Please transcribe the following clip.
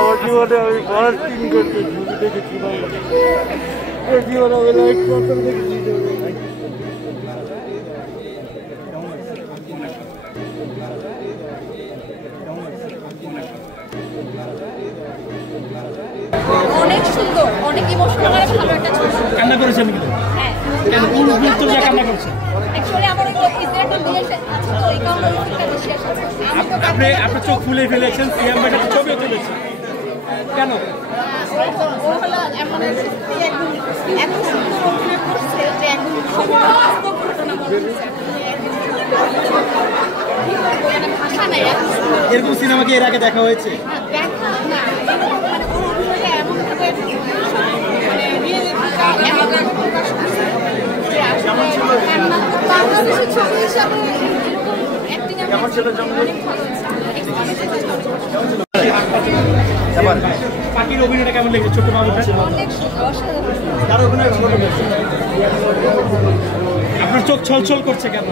আমার জীবনে আমি ফার্স্ট দিন করতে দেখেছি ওই জীবনে আমি লাইফ প্রথম দেখেছি। অনেক সুন্দর, অনেক ইমোশনাল আর ভালো একটা ছবি। কান্না করেছেন কিন্তু? হ্যাঁ, কেন কোন মুহূর্তে যে কান্না করেছেন? অ্যাকচুয়ালি আমার ওই ইসরায়েল একটা রিলেশন আছে তো এই কারণে ওইটা বেশি আসে। আপনি চোখ ফুলে ফেলেছেন, সিয়াম ভাই একটা ছবিও তুলেছেন কেন? ও হলো এমন একদম এত সুন্দর অভিনয় করছে যে একদম বাস্তব ঘটনা মনে হচ্ছে। মানে ভাষা নাই, এত সুন্দর। এরকম সিনেমা কি এর আগে দেখা হয়েছে? দেখা না, মানে ওর অভিনয়টা এমনভাবে মানে এমন প্রকাশ করছে যে আসলে বাংলাদেশের ছবি হিসাবে অ্যাক্টিং অনেক ভালো হয়েছে। পাখির অভিনয়টা কেমন লেগেছে? ছোট বাবুটা অনেক অসাধারণ। তার অভিনয় ভালো লেগেছে। আপনার চোখ ছলছল করছে কেন?